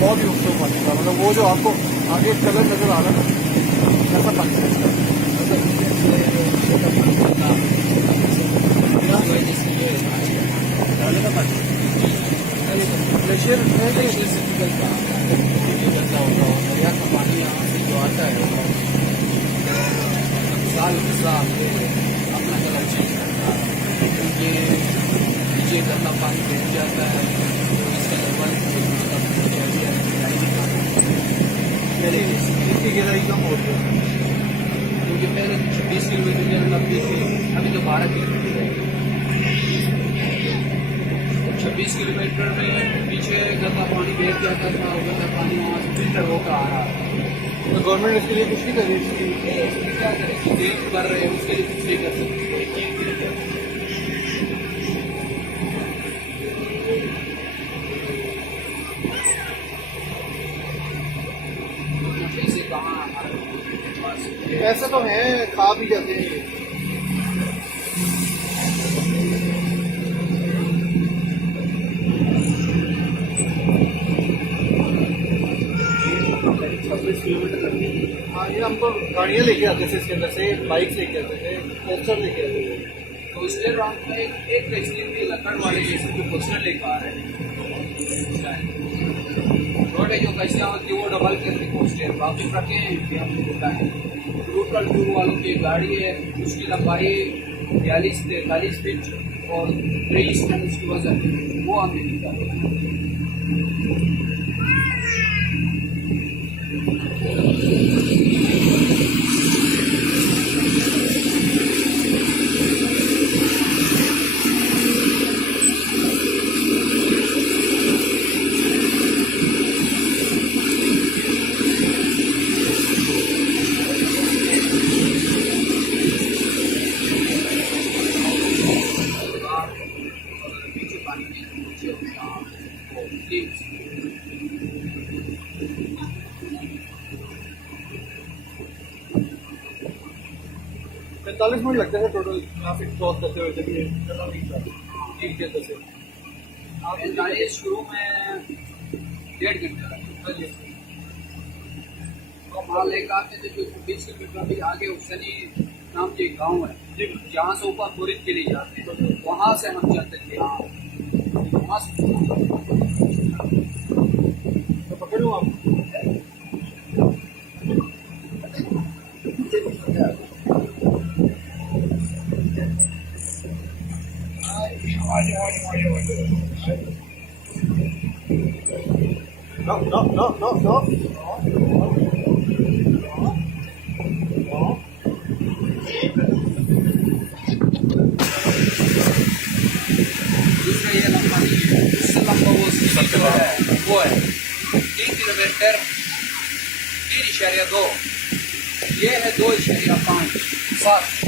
बहुत ही खूबसूरत पानी था, मतलब वो जो आपको आगे कलर नजर आ रहा है ऐसा पानी है इसका। ग्लेशियर से निकलता दरिया का पानी यहाँ से जो आता है साल अपना कलर चेंज करता है, क्योंकि नीचे गंदा पानी बह जाता है तो इसका लेवल इसकी गहराई कम होती है, क्योंकि पहले 26 किलोमीटर के अंदर थी, अभी तो 12 किलोमीटर है। 26 किलोमीटर में पीछे गंदा पानी बह जाता था, गंदा पानी वहाँ से फिल्टर होकर आ रहा है। तो गवर्नमेंट इसके लिए कुछ नहीं कर रही, इसकी क्या करेगी, तेल कर रहे हैं, उसके लिए कुछ नहीं कर सकते। ऐसे तो है, खा भी जाते हैं। 26 किलोमीटर लगती है। हाँ, ये हम तो गाड़ियाँ लेके आते थे, इसके अंदर से बाइक लेके आते थे, पोस्टर लेके आते थे। तो इसलिए रात में एक वैक्सीन भी लकड़ वाले जैसे जो पोस्टर लेकर आ रहे हैं, रोड जो कैसे होती है वो डबल करके पोस्टर बाकी रखे हैं। हमको होता है लोकल टूर वालों की गाड़ी है, उसकी लंबाई 42-43 फीट और 23 टन उसकी वजन, वो हमें निकाले। 45 मिनट लगते हैं टोटल यहाँ से क्रॉस करते हुए, जब ये ठीक है। तो आप शुरू में 1.5 घंटे लगते, तो माल लेकर आते थे जो 20 किलोमीटर भी आगे उसनी नाम के गाँव है, जहाँ से ऊपर टूरिस्ट के लिए जाते हैं, वहाँ से हम जाते थे। हाँ, वहाँ से तो पकड़ूँ आप। No. दूसरा ये लंबा नहीं है, उससे लंबा वो है 3 किलोमीटर 3.2, ये है 2.5 7।